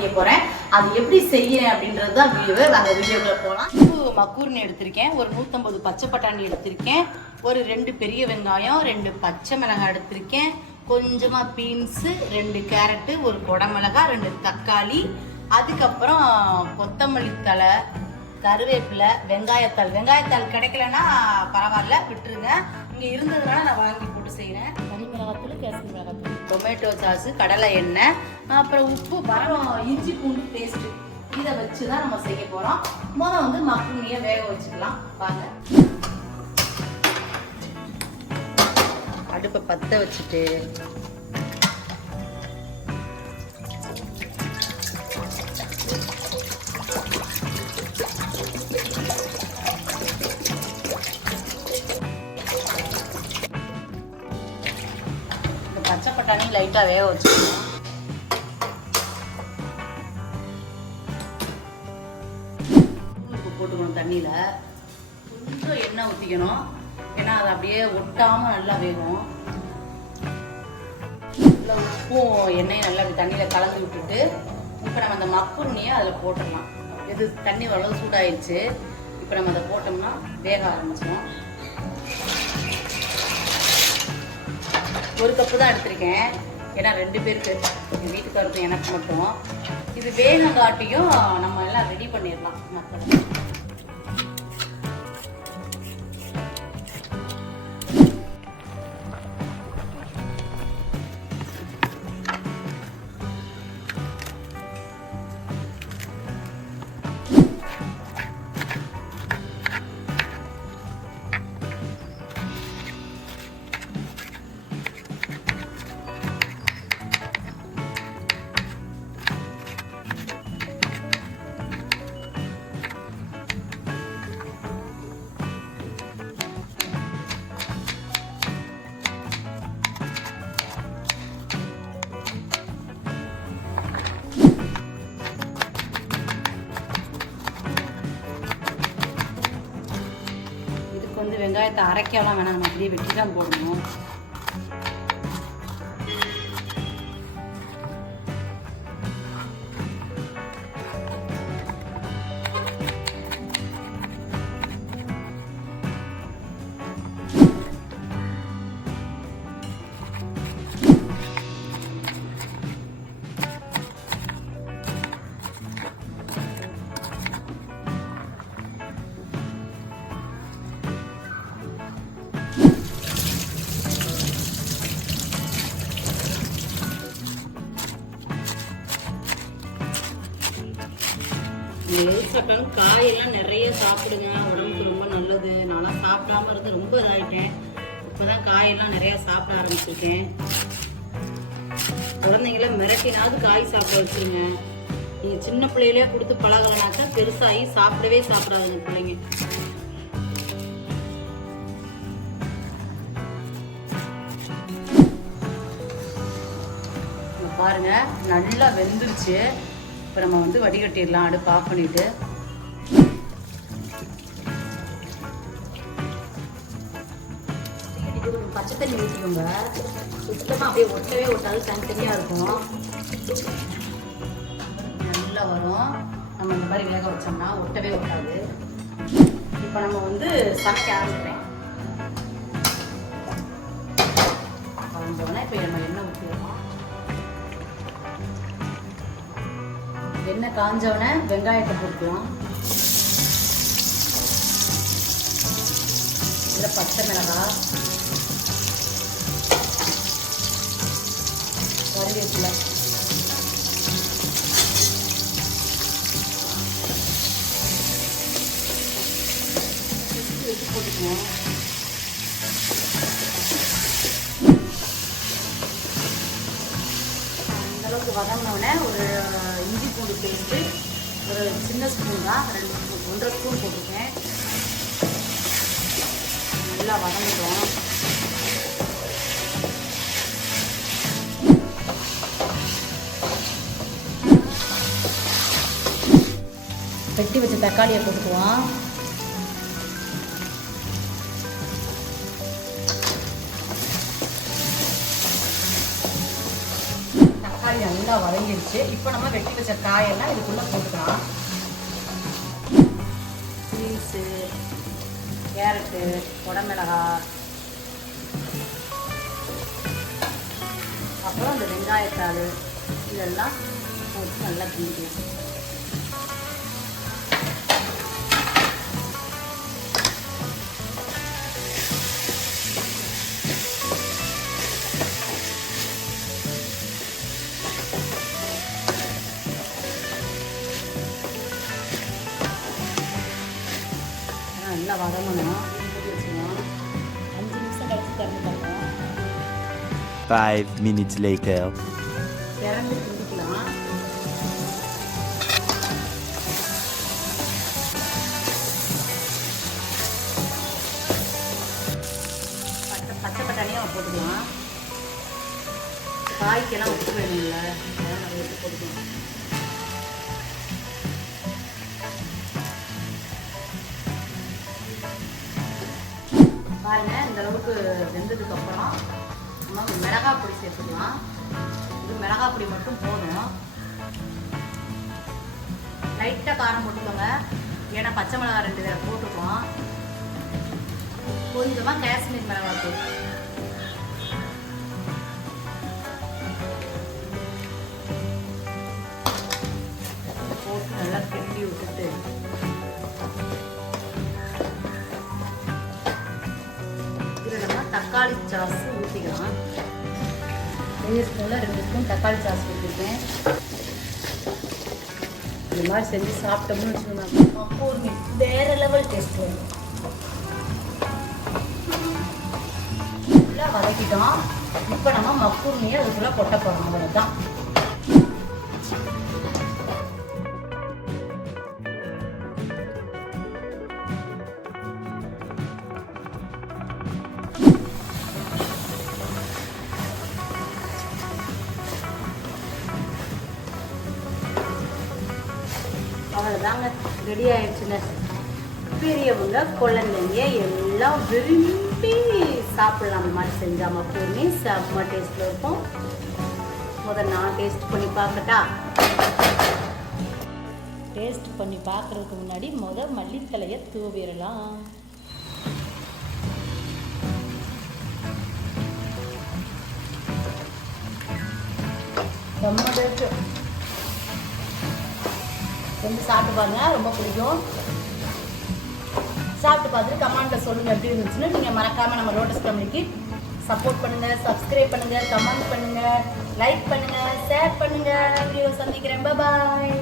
செய்ய போறேன். அது எப்படி செய்யறேன் அப்படின்றது தான் வீடியோவை. அந்த வீடியோக்குள்ள போகலாம். மக்கூர்னு எடுத்திருக்கேன், ஒரு 150 பச்சை பட்டாணி எடுத்திருக்கேன், ஒரு 2 பெரிய வெங்காயம், 2 பச்சை மிளகாய் எடுத்திருக்கேன், கொஞ்சமா பீன்ஸு, 2 கேரட்டு, ஒரு குடமிளகாய், 2 தக்காளி, அதுக்கப்புறம் கொத்தமல்லி தழை, கருவேப்பிலை, வெங்காயத்தாள் கிடைக்கலன்னா பரவாயில்ல விட்டுருங்க. இங்கே இருந்ததுனால நான் வாங்கி போட்டு செய்கிறேன். தனி மிளகாத்தூள், கேசரி மிளகாத்தூள், டொமேட்டோ சாஸு, கடலை எண்ணெய், அப்புறம் உப்பு, பரம், இஞ்சி பூண்டு பேஸ்ட்டு, இதை வச்சு தான் நம்ம செய்ய போகிறோம். முதல்ல வந்து மக்ரூனியை வேக வச்சுக்கலாம். வாங்க. அடுப்பை பற்ற வச்சுட்டு பச்சை பட்டாணி லைட்டாக வேக வச்சுக்கணும். உப்பு போட்டுக்கணும். தண்ணியில் கொஞ்சம் எண்ணெய் ஊற்றிக்கணும், ஏன்னா அது அப்படியே ஒட்டாமல் நல்லா வேகும். நல்லா உப்பும் எண்ணெயும் நல்லா தண்ணியில் கலந்து விட்டுட்டு இப்போ நம்ம அந்த மக்ரூனியை அதில் போட்டுடலாம். இது தண்ணி ஓரளவு சூடாயிடுச்சு. இப்போ நம்ம அதை போட்டோம்னா வேக ஆரம்பிச்சிடும். 1 கப்பு தான் எடுத்திருக்கேன், ஏன்னா 2 பேருக்கு, எங்கள் வீட்டுக்காரருக்கு எனக்கு மட்டும். இது வேகங்காட்டியும் நம்ம எல்லாம் ரெடி பண்ணிடலாம். மற்ற வந்து வெங்காயத்தை அரைக்கலாம் வேணாம், நம்ம அப்படியே வெட்டி தான் போடணும். காயெல்லாம் நிறைய சாப்பிடுங்க, உடம்புக்கு ரொம்ப நல்லது. நான்லாம் சாப்பிடாம இருந்து ரொம்ப இதாகிட்டேன். இப்போதான் காயெல்லாம் நிறைய சாப்பிட ஆரம்பிச்சிருக்கேன். குழந்தைங்கள மிரட்டினாவது காய் சாப்பிட வச்சுருங்க. நீங்கள் சின்ன பிள்ளையிலே கொடுத்து பழகலனாக்கா பெருசாகி சாப்பிடாதுங்க பிள்ளைங்க. பாருங்க நல்லா வெந்துருச்சு. இப்போ நம்ம வந்து வடிகட்டிடலாம். அடுப்பு ஆஃப் பண்ணிட்டு பச்சை தண்ணி ஊற்றிக்கோங்க. சுத்தமாக அப்படியே ஒட்டவே ஒட்டாது, தனித்தனியாக இருக்கும். நல்லா வரும். நம்ம இந்த மாதிரி வேக வச்சோம்னா ஒட்டவே ஒட்டாது. இப்போ நம்ம வந்து சமைக்க ஆரம்பிக்கிறேன். இப்போ நம்ம எண்ணெய் ஊற்றிடுவோம். எண்ணெய் காஞ்சவனே வெங்காயத்தை போட்டுக்கலாம். இதில் பச்சை மிளகாய், கருவேப்பிலை, எடுத்து போட்டுக்குவோம். அந்தளவுக்கு வதங்கினோடனே ஒரு இஞ்சி பூண்டு பேஸ்ட்டு ஒரு சின்ன ஸ்பூன் தான், 1.5 ஸ்பூன் போட்டுருக்கேன். நல்லா வதங்கிட்டோம். வெட்டி வச்ச தக்காளியை போட்டுக்குவோம். தக்காளி நல்லா நல்லா வதங்கிடுச்சு. இப்போ நம்ம வெட்டி வச்ச காயெல்லாம் இதுக்குள்ளே போட்டுக்கலாம். பீன்ஸு, கேரட்டு, குடமிளகாய், அப்புறம் இந்த வெங்காயத்தாள் இதெல்லாம் போட்டு நல்லா கிண்டிக்கலாம். நல்லா வதங்கணும். 5 நிமிஷம் கழிச்சு திறந்து பார்ப்போம். 5 minutes later. திறந்து கிண்டிக்கலாம். பச்சை பட்டாணியாக போட்டுக்கலாம். காய்க்கெல்லாம் உப்பு வேணும்ல, அதெல்லாம் நம்ம எடுத்து போட்டுக்கலாம். பாருங்க, இந்த அளவுக்கு வெந்ததுக்கு அப்புறம் நம்ம மிளகாய் பொடி சேர்த்துக்கலாம். இது மிளகாய் பொடி மட்டும் போதும். லைட்டாக காரம் போட்டுக்கோங்க, ஏன்னா பச்சை மிளகாய் 2 வேற போட்டுக்கலாம். கொஞ்சமாக காஷ்மீர் மிளகாய் தூள் போட்டு நல்லா கிண்டி விட்டுட்டு தக்காளி சாஸ் ஊற்றிக்கலாம். 2 ஸ்பூனில் 2 ஸ்பூன் தக்காளி சாஸ் ஊற்றிருக்கேன். இந்த மாதிரி செஞ்சு சாப்பிட்டோம்னு வச்சுக்கோங்க, மக்கூர்னி வேறு லெவல் டேஸ்ட் வரும். ஃபுல்லாக வதக்கிட்டோம். இப்போ நம்ம மக்கூர்னியை அதுக்குள்ளே கொட்ட போகிறோம். அவ்வளோதான். அவ்வளோதாங்க, ரெடி ஆயிடுச்சுங்க. பெரியவங்க குழந்தைங்க எல்லாம் விரும்பி சாப்பிடலாம். அந்த மாதிரி செஞ்சால் மக்கூர்னி செம்ம டேஸ்ட்டில் இருக்கும். முதல்ல நான் டேஸ்ட் பண்ணி பார்க்கட்டா? டேஸ்ட் பண்ணி பார்க்குறதுக்கு முன்னாடி மல்லித்தலையை தூவிடலாம். ரொம்ப டேஸ்ட்டு. செஞ்சு சாப்பிட்டு பாருங்க, ரொம்ப பிடிக்கும். சாப்பிட்டு பார்த்துட்டு கமெண்ட்டில் சொல்லுங்கள் எப்படி இருந்துச்சுன்னு. நீங்கள் மறக்காமல் நம்ம லோட்டஸ் ஃபேமிலிக்கு சப்போர்ட் பண்ணுங்கள், சப்ஸ்கிரைப் பண்ணுங்கள், கமெண்ட் பண்ணுங்கள், லைக் பண்ணுங்கள், ஷேர் பண்ணுங்கள். வீடியோ சந்திக்கிறேன். பாய்.